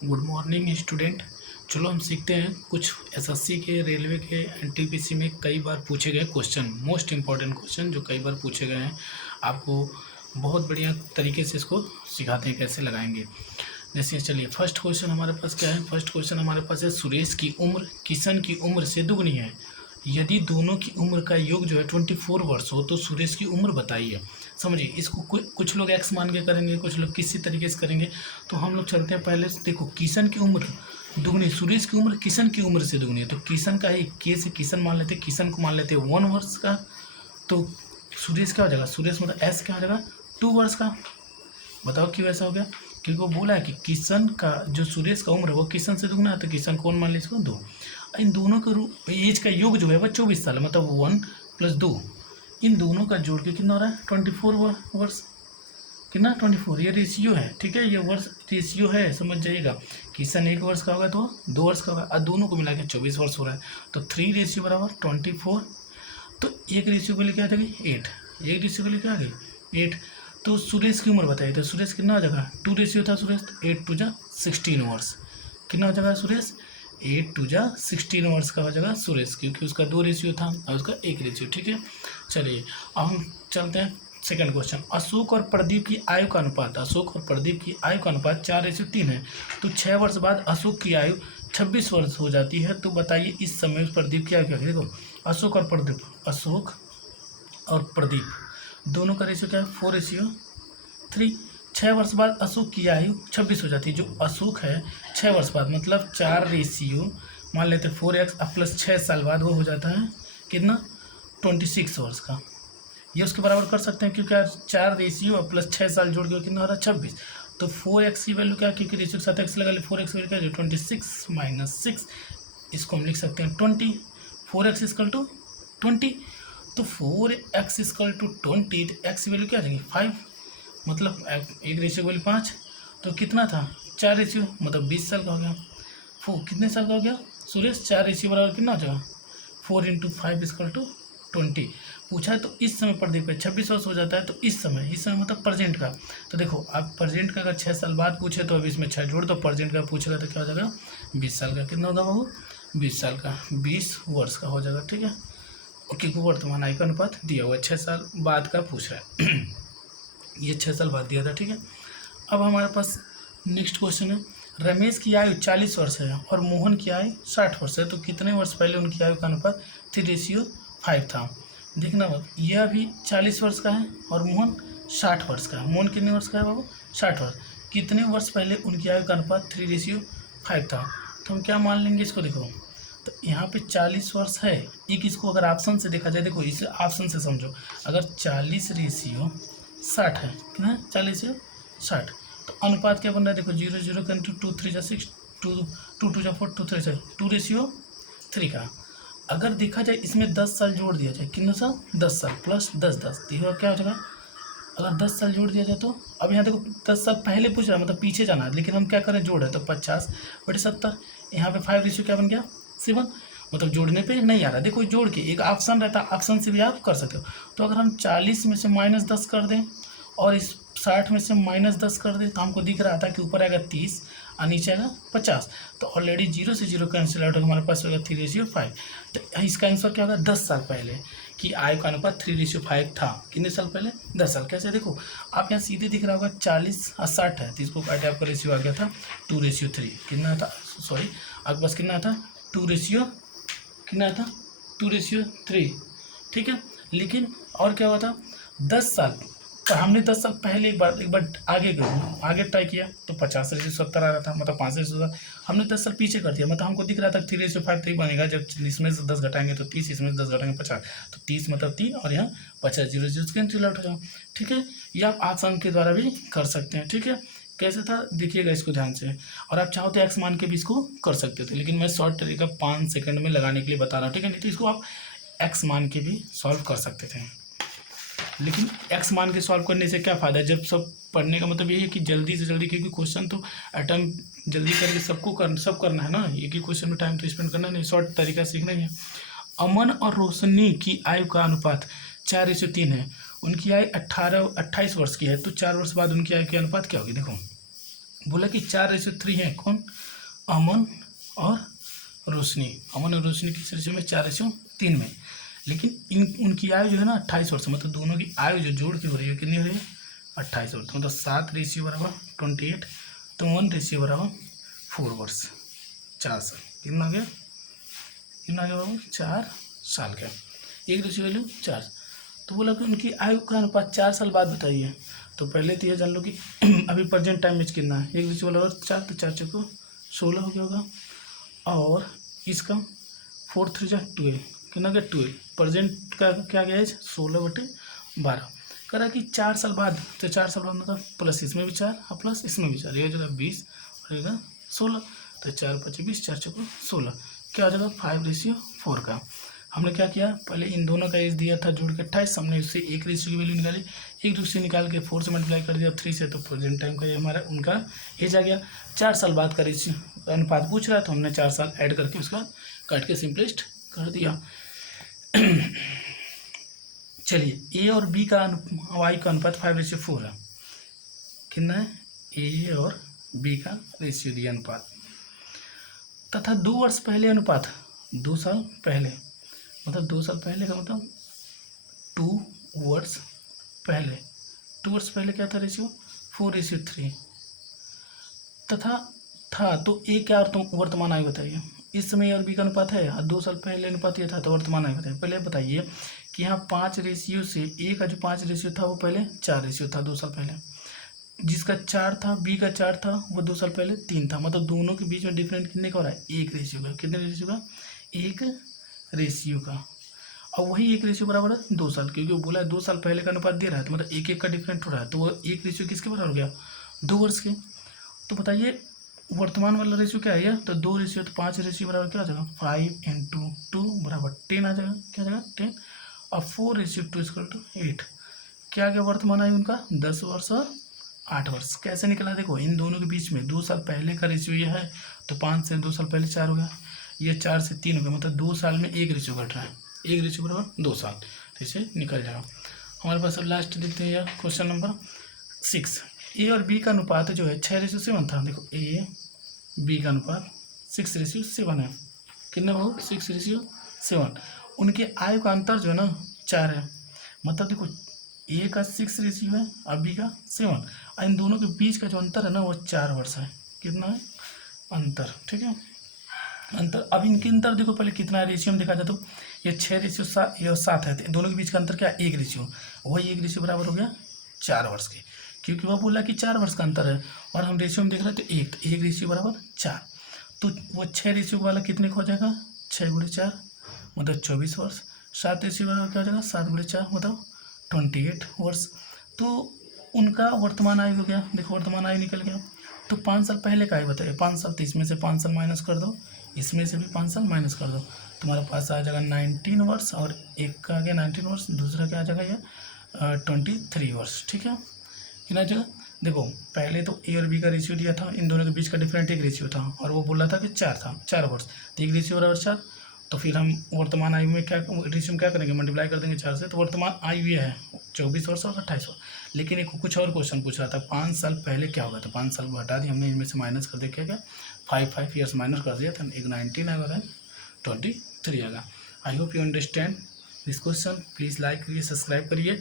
Good morning student. चलो हम सीखते हैं कुछ एसएससी के, रेलवे के, एनटीपीसी में कई बार पूछे गए क्वेश्चन, मोस्ट इम्पॉर्टेंट क्वेश्चन जो कई बार पूछे गए हैं। आपको बहुत बढ़िया तरीके से इसको सिखाते हैं कैसे लगाएंगे। जैसे चलिए फर्स्ट क्वेश्चन हमारे पास क्या है। फर्स्ट क्वेश्चन हमारे पास है, सुरेश की उम्र किशन की उम्र से दुगनी है। यदि दोनों की उम्र का योग जो है 24 वर्ष हो तो सुरेश की उम्र बताइए। समझिए इसको कुछ लोग एक्स मान के करेंगे, कुछ लोग किसी तरीके से करेंगे। तो हम लोग चलते हैं पहले से। देखो किशन की उम्र दुगनी, सुरेश की उम्र किशन की उम्र से दुगनी है तो किशन का ही के से किशन मान लेते, किशन को मान लेते 1 वर्ष का। तो सुरेश क्या हो जाएगा, सुरेश मतलब एस क्या हो जाएगा 2 वर्ष का। बताओ क्यों ऐसा हो गया, क्योंकि वो बोला है कि किशन का जो सुरेश का उम्र है वो किशन से दुगना है तो किशन कौन मान लीजिए इसको 2। इन दोनों का एज का योग जो है वह 24 साल है, मतलब 1 + 2। इन दोनों का जोड़ के कितना हो रहा है 24 वर्ष। कितना 24, ये रेशियो है, ठीक है, ये वर्ष रेशियो है, समझ जाइएगा। किशन 1 वर्ष का होगा तो 2 वर्ष का होगा और दोनों को मिला के 24 वर्ष हो रहा है। तो 3 रेशियो बराबर 24। तो एक रेशियो को लेके आ जाएगी 8, एक रेशियो को लेके आ गई 8। तो सुरेश की उम्र बताइए, तो सुरेश कितना हो जाएगा 2 रेशियो था सुरेश, 8 × 2 = 16 वर्ष। कितना हो जाएगा सुरेश 8 × 2 = 16 वर्ष का हो जाएगा सुरेश, क्योंकि उसका 2 रेशियो था और उसका 1 रेशियो, ठीक है। चलिए अब हम चलते हैं सेकंड क्वेश्चन। अशोक और प्रदीप की आयु का अनुपात, अशोक और प्रदीप की आयु का अनुपात 4:3 है। तो 6 वर्ष बाद अशोक की आयु 26 वर्ष हो जाती है। तो बताइए इस समय प्रदीप की आयु क्या है। देखो अशोक और प्रदीप, अशोक और प्रदीप दोनों का रेशियो क्या है 4:3। 6 वर्ष बाद अशोक की आयु 26 हो जाती है। जो अशोक है 6 वर्ष बाद मतलब 4 रेशियो मान लेते 4x प्लस 6 साल बाद वो हो जाता है कितना 26 वर्ष का। ये उसके बराबर कर सकते हैं क्योंकि 4 रेशियो और प्लस 6 साल जोड़ के कितना हो रहा है 26। तो 4x की वैल्यू क्या, क्योंकि रेशियो के साथ x लगा ले, 4x की वैल्यू क्या है 26 - 6, इसको हम लिख सकते हैं 20। 4x = 20। तो 4x = 20, तो x की वैल्यू क्या आ जाएगी 5, मतलब एक रेशियो की वैल्यू 5। तो कितना था 4 रेशियो मतलब 20 साल का हो गया। कितने साल का हो गया सुरेश, 4 रेशियो बराबर कितना हो जाएगा 4 × 5 = 20। पूछा है तो इस समय प्रदीप का 26 वर्ष हो जाता है। तो इस समय मतलब प्रेजेंट का। तो देखो आप प्रेजेंट का अगर 6 साल बाद पूछे तो अभी इसमें 6 जोड़ दो, प्रेजेंट का पूछेगा तो क्या हो जाएगा 20 साल का। कितना होगा बाबू 20 साल का, 20 वर्ष का हो जाएगा, ठीक है। क्योंकि वर्तमान आयु का अनुपात दिया हुआ है, 6 साल बाद का पूछ रहा है ये 6 साल बाद दिया था, ठीक है। अब हमारे पास नेक्स्ट क्वेश्चन है, रमेश की आयु 40 वर्ष है और मोहन की आयु 60 वर्ष है। तो कितने वर्ष पहले उनकी आयु का अनुपात 3:5 था। देखना बात, यह अभी 40 वर्ष का है और मोहन 60 वर्ष का है। मोहन कितने वर्ष का है बाबू 60 वर्ष। कितने वर्ष पहले उनकी आयु का अनुपात 3:5 था। तो हम क्या मान लेंगे इसको, देखो तो यहाँ पे 40 वर्ष है। एक इसको अगर ऑप्शन से देखा जाए, देखो इसे ऑप्शन से समझो, अगर 40:60 है, कितना 40:60, तो अनुपात क्या बन रहा है देखो 0 0 का 2 3 = 6, 2 2 2 4 2 3 2:3 का। अगर देखा जाए इसमें 10 साल जोड़ दिया जाए, कितने साल 10 साल प्लस 10 10, देखो क्या हो जाएगा अगर 10 साल जोड़ दिया जाए। तो अब यहाँ देखो 10 साल पहले पूछ रहा है मतलब पीछे जाना है, लेकिन हम क्या करें जोड़ है तो 50/70। यहाँ पे 5 रेशियो क्या बन गया 7, मतलब जोड़ने पे नहीं आ रहा। देखो जोड़ के एक ऑप्शन रहता है, ऑप्शन से भी आप कर सकते हो। तो अगर हम 40 में से -10 कर दें और इस 60 में से -10 कर दें तो हमको दिख रहा था कि ऊपर आएगा 30 और नीचे आएगा 50। तो ऑलरेडी 0 से 0 कैंसिल आउट होगा, हमारे पास होगा 3:5। तो इसका आंसर क्या होगा 10 साल पहले कि आयु का अनुपात 3:5 था। कितने साल पहले 10 साल। कैसे देखो आप यहाँ सीधे दिख रहा होगा 40 और 60 है तो इसको काटे आपका रेशियो आ गया था 2:3। कितना था सॉरी आपके पास कितना था 2 कितना था 2:3, ठीक है। लेकिन और क्या हुआ था 10 साल, तो हमने 10 साल पहले एक बार आगे ट्राई किया तो 50:70 आ रहा था, मतलब 5:70। हमने 10 साल पीछे कर दिया, मतलब हमको दिख रहा था 3:5 तक बनेगा। जब इसमें से 10 घटाएंगे तो 30, इसमें से 10 घटाएंगे 50, तो 30 मतलब 3 और यहाँ 50 0 0 कैंसिल आउट हो जाओ, ठीक है। ये आप आसान के द्वारा भी कर सकते हैं, ठीक है। कैसे था देखिएगा इसको ध्यान से, और आप चाहो तो एक्स मान के भी इसको कर सकते थे, लेकिन मैं शॉर्ट तरीका 5 सेकंड में लगाने के लिए बता रहा हूँ, ठीक है। नहीं तो इसको आप एक्स मान के भी सॉल्व कर सकते थे, लेकिन एक्स मान के सॉल्व करने से क्या फ़ायदा है, जब सब पढ़ने का मतलब यही है कि जल्दी से जल्दी, क्योंकि क्वेश्चन तो अटैम्प्ट जल्दी करके सब करना है ना, एक ही क्वेश्चन में टाइम तो स्पेंड करना नहीं, शॉर्ट तरीका सीखना ही है। अमन और रोशनी की आयु का अनुपात 4:3 है। उनकी आयु 28 वर्ष की है, तो 4 वर्ष बाद उनकी आयु के अनुपात क्या होगी। देखो बोला कि 4:3 हैं, कौन? अमन और रोशनी। अमन और रोशनी किस रेशियो में? 4:3 में। लेकिन उनकी आयु जो है ना 28 वर्ष, मतलब दोनों की आयु जो जोड़ की हो रही है कितनी हो रही है? 28 वर्ष। मतलब 7:28, तो 1:4 वर्ष, 4 साल। कितना आ गया? कितना आ गया बाबू? 4 साल का। एक रेशियो वैल्यू 4। तो बोला कि उनकी आयु का अनुपात 4 साल बाद बताइए। तो पहले तो ये जान लो कि अभी प्रेजेंट टाइम में कितना है, एक रेशियो वाला 4, तो 4 चौको 16 हो गया होगा। और इसका 4 3 जा 12, कितना गया? 12। प्रेजेंट का क्या गया है? 16/12। करा कि 4 साल बाद, तो 4 साल बाद मतलब प्लस इसमें भी 4 और प्लस इसमें भी 4, ये हो जाएगा 20 और ये 16। तो 4 5 20, 4 चौको 16, क्या हो जाएगा? 5:4 का। हमने क्या किया, पहले इन दोनों का एज दिया था जोड़ के 28, हमने उससे एक रेशियो की वैल्यू निकाली, एक रेशियो निकाल के 4 से मल्टीप्लाई कर दिया 3 से, तो प्रेजेंट टाइम का ये हमारा उनका एज आ गया। 4 साल बाद का रेशियो अनुपात पूछ रहा है, तो हमने 4 साल ऐड करके उसका काट के सिंपलेस्ट कर दिया। चलिए, ए और बी का वाई का अनुपात 5:4 है। कितना है? ए और बी का रेशियो दिया अनुपात, तथा 2 वर्ष पहले अनुपात, 2 साल पहले, मतलब 2 साल पहले का मतलब 2 वर्ष पहले, 2 वर्ष पहले क्या था रेशियो? 4:3 तथा था। तो ए क्या वर्तमान आयु बताइए। इस समय और बी का अनुपात है, और 2 साल पहले अनुपात ये था, तो वर्तमान आयु बताइए। पहले बताइए कि यहाँ 5 रेशियो से ए का जो 5 रेशियो था वो पहले 4 रेशियो था 2 साल पहले, जिसका 4 था, बी का 4 था, वो 2 साल पहले 3 था। मतलब दोनों के बीच में डिफरेंट कितने का हो रहा है? 1 रेशियो का। कितने रेशियो का? 1 रेशियो का। और वही 1 रेशियो बराबर है 2 साल, क्योंकि वो बोला है 2 साल पहले का अनुपात दे रहा है, तो मतलब 1 1 का डिफरेंट हो रहा है, तो वो 1 रेशियो किसके बराबर हो गया? 2 वर्ष के। तो बताइए वर्तमान वाला रेशियो क्या है? तो 2 रेशियो, तो 5 रेशियो बराबर क्या हो जाएगा? 5 × 2 बराबर 10 आ जाएगा। क्या आ जाएगा? 10। और 4:2 = 8। क्या आ गया वर्तमान आयु उनका? 10 वर्ष और 8 वर्ष। कैसे निकला? देखो, इन दोनों के बीच में 2 साल पहले का रेशियो ये है, तो 5 से 2 साल पहले 4 हो गया, ये 4 से 3 हो गया, मतलब 2 साल में 1 रेशियो घट रहा है, 1 रेशियो बराबर 2 साल, तो इसे निकल जाएगा। हमारे पास अब लास्ट देखते हैं यार, क्वेश्चन नंबर 6। ए और बी का अनुपात जो है 6:7 था। देखो, ए बी का अनुपात 6:7 है। कितना हो? 6:7। उनके आयु का अंतर जो है ना 4 है। मतलब देखो, ए का 6 रेशियो है और बी का 7, और इन दोनों के बीच का जो अंतर है ना वो 4 वर्ष है। कितना है अंतर? ठीक है, अंतर। अब इनके अंतर देखो पहले कितना है, रेशियो में देखा जाए तो ये 6:7 है, तो दोनों के बीच का अंतर क्या है? 1 रेशियो। वही 1 रेशियो बराबर हो गया 4 वर्ष के, क्योंकि वह बोला कि 4 वर्ष का अंतर है, और हम रेशियो में देख रहे हैं तो 1, तो 1 रेशियो बराबर 4। तो वो 6 रेशियो वाला कितने का हो जाएगा? 6 × 4 मतलब 24 वर्ष। 7 रेशियो बराबर क्या हो जाएगा? 7 × 4 मतलब 28 वर्ष। तो उनका वर्तमान आयु हो गया, देखो वर्तमान आयु निकल गया। तो 5 साल पहले का आयु बताइए। 5 साल, तो इसमें से 5 साल माइनस कर दो, इसमें से भी 5 साल माइनस कर दो, तुम्हारे पास आ जाएगा 19 वर्ष, और एक का आ गया 19 वर्ष, दूसरा क्या आ जाएगा ये 23 वर्ष। ठीक है, कितना जगह? देखो, पहले तो ए और बी का रेशियो दिया था, इन दोनों के बीच का डिफरेंट 1 रेशियो था, और वो बोला था कि 4 था, 4 वर्ष, तो 1 रेशियो बराबर 4। तो फिर हम वर्तमान आयु में क्या रेशियो में क्या करेंगे? मल्टीप्लाई कर देंगे 4 से, तो वर्तमान आयु ये है 24 वर्ष और 28 वर्ष। लेकिन एक कुछ और क्वेश्चन पूछ रहा था, 5 साल पहले क्या होगा? तो 5 साल को हटा दिया हमने, इनमें से माइनस कर दिया, क्या 5 ईयर्स माइनस कर दिया, तो एक 19 आएगा, 23 आएगा। I hope you understand this question. Please like करिए, सब्सक्राइब करिए।